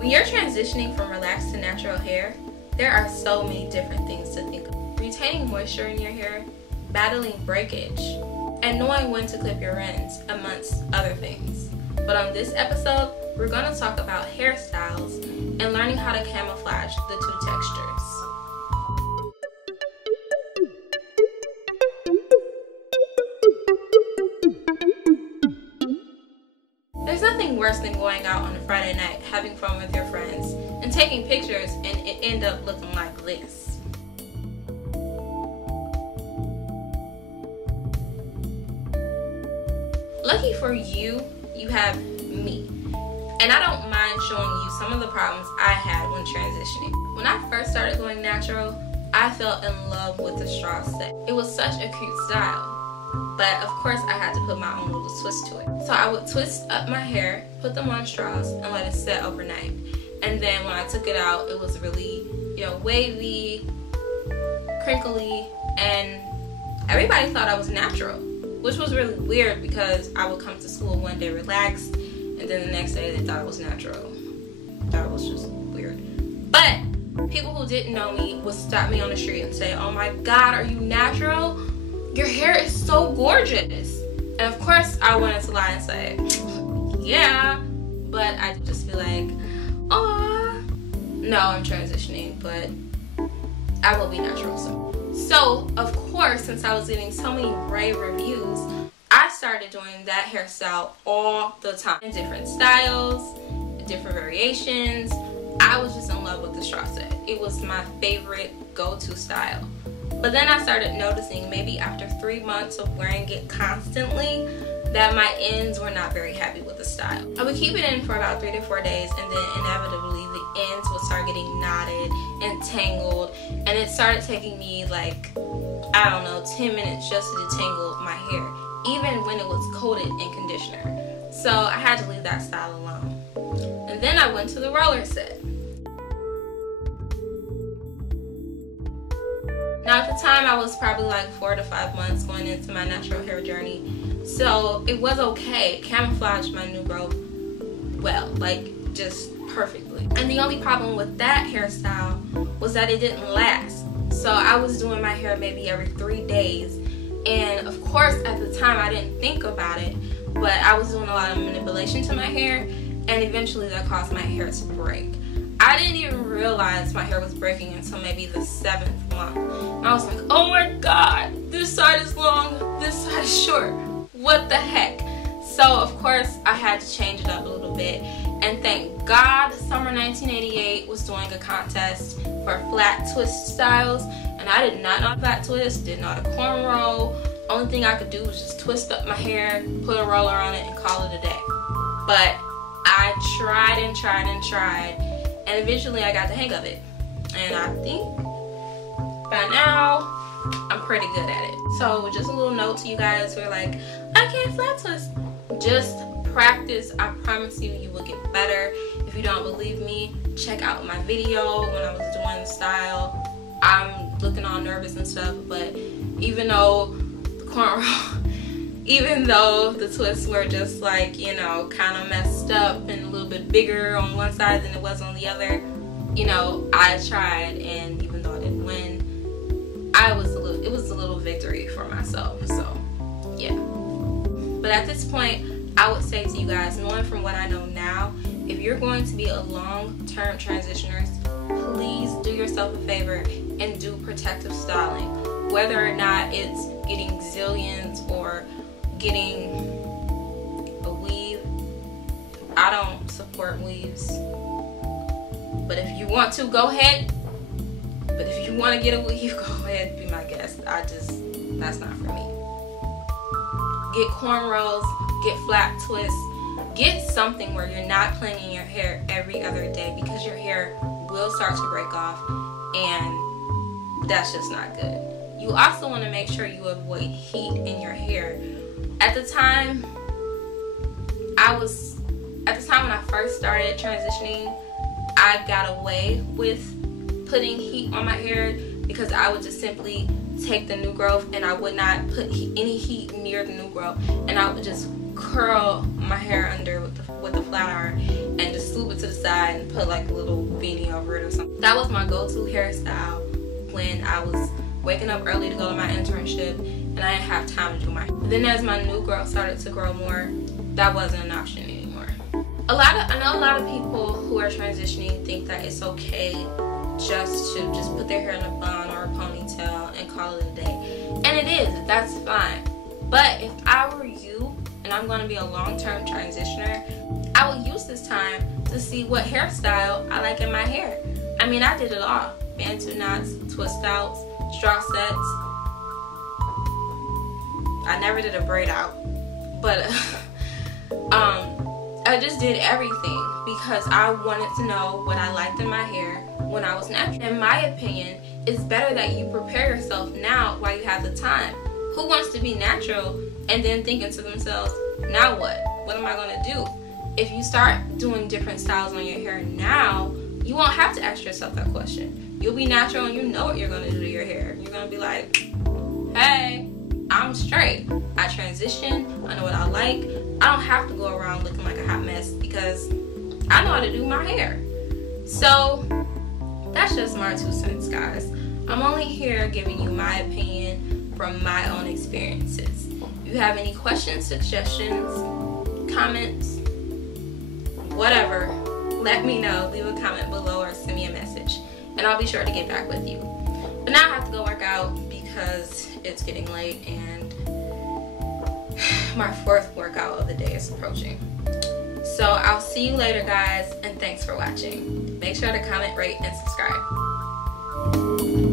When you're transitioning from relaxed to natural hair, there are so many different things to think of. Retaining moisture in your hair, battling breakage, and knowing when to clip your ends, amongst other things. But on this episode, we're going to talk about hairstyles and learning how to camouflage the two textures. There's nothing worse than going out on a Friday night, having fun with your friends, and taking pictures and it end up looking like this. Lucky for you, you have me. And I don't mind showing you some of the problems I had when transitioning. When I first started going natural, I fell in love with the straw set. It was such a cute style. But of course I had to put my own little twist to it. So I would twist up my hair, put them on straws, and let it set overnight. And then when I took it out, it was really, wavy, crinkly, and everybody thought I was natural. Which was really weird because I would come to school one day relaxed, and then the next day they thought it was natural. That was just weird. But people who didn't know me would stop me on the street and say, "Oh my God, are you natural? Your hair is so gorgeous." And of course I wanted to lie and say, "Yeah," but I'd just be like, "Aw, no, I'm transitioning, but I will be natural soon." So, of course, since I was getting so many rave reviews, I started doing that hairstyle all the time. In different styles, different variations. I was just in love with the straw set. It was my favorite go-to style. But then I started noticing, maybe after 3 months of wearing it constantly, that my ends were not very happy with the style. I would keep it in for about 3 to 4 days, and then inevitably the ends would start getting knotted and tangled, and it started taking me like, 10 minutes just to detangle my hair, even when it was coated in conditioner. So I had to leave that style alone. And then I went to the roller set. Now at the time I was probably like 4 to 5 months going into my natural hair journey. So it was okay. It camouflaged my new growth well, like just perfectly. And the only problem with that hairstyle was that it didn't last. So I was doing my hair maybe every 3 days. And of course at the time I didn't think about it, but I was doing a lot of manipulation to my hair, and eventually that caused my hair to break. I didn't even realize my hair was breaking until maybe the 7th month. And I was like, "Oh my God, this side is long, this side is short. What the heck?" So of course I had to change it up a little bit, and thank God Summer 1988 was doing a contest for flat twist styles, and I did not know flat twist, didn't know how to cornrow. Only thing I could do was just twist up my hair, put a roller on it, and call it a day. But I tried and tried and tried, and eventually I got the hang of it. And I think by now I'm pretty good at it. So just a little note to you guys who are like, "I can't flat twist." Just practice. I promise you, you will get better. If you don't believe me, check out my video when I was doing the style. I'm looking all nervous and stuff, but even though the cornrow, even though the twists were just like, kind of messed up and a little bit bigger on one side than it was on the other, I tried, and even though I didn't win, it was a little victory for myself. So yeah. But at this point, I would say to you guys, knowing from what I know now, if you're going to be a long-term transitioner, please do yourself a favor and do protective styling. Whether or not it's getting zillions or getting a weave. I don't support weaves. But if you want to, go ahead. But if you want to get a weave, go ahead, be my guest. That's not for me. Get cornrows, get flat twists, get something where you're not playing your hair every other day, because your hair will start to break off, and that's just not good. You also want to make sure you avoid heat in your hair. At the time when I first started transitioning, I got away with putting heat on my hair because I would just simply take the new growth and I would not put any heat near the new growth, and I would just curl my hair under with the flat iron and just swoop it to the side and put like a little beanie over it or something. That was my go-to hairstyle when I was waking up early to go to my internship and I didn't have time to do my hair. Then as my new growth started to grow more, that wasn't an option anymore. I know a lot of people who are transitioning think that it's okay just to put their hair in a bun or a ponytail and call it a day. And it is, that's fine. But if I were you, and I'm going to be a long-term transitioner, I will use this time to see what hairstyle I like in my hair. I mean, I did it all. Bantu knots, twist outs, straw sets. I never did a braid out, but I just did everything because I wanted to know what I liked in my hair when I was natural. In my opinion, it's better that you prepare yourself now while you have the time. Who wants to be natural and then thinking to themselves, now what? What am I going to do? If you start doing different styles on your hair now, you won't have to ask yourself that question. You'll be natural and you know what you're going to do to your hair. You're going to be like, hey, I'm straight. I transitioned. I know what I like. I don't have to go around looking like a hot mess because I know how to do my hair. So that's just my 2 cents, guys. I'm only here giving you my opinion from my own experiences. If you have any questions, suggestions, comments, whatever, let me know. Leave a comment below or send me a message and I'll be sure to get back with you. But now I have to go work out because it's getting late and my 4th workout of the day is approaching. So I'll see you later, guys, and thanks for watching. Make sure to comment, rate, and subscribe.